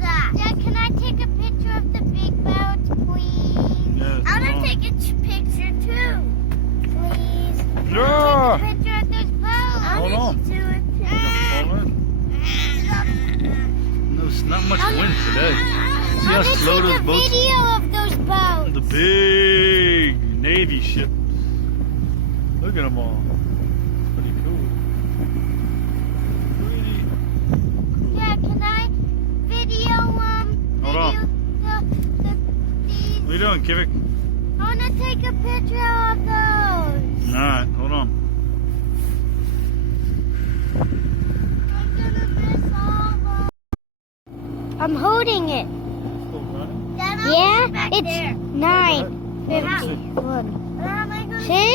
that. Dad, can I take a picture of the big boat, please? Yes, I come want on. to take a picture too. Please. Yeah. Take a picture of those boats. Hold on. Do it too. Fall in. There's not much wind today. See how slow those boats? Video of those boats. The big Navy ships. Look at them all. Pretty cool. Pretty. Yeah, can I video Hold on. these? What are you doing, Kivik? I want to take a picture of those. Alright, hold on. I'm gonna miss all of. I'm holding it. Still running? Yeah, it's 9:51. See? See?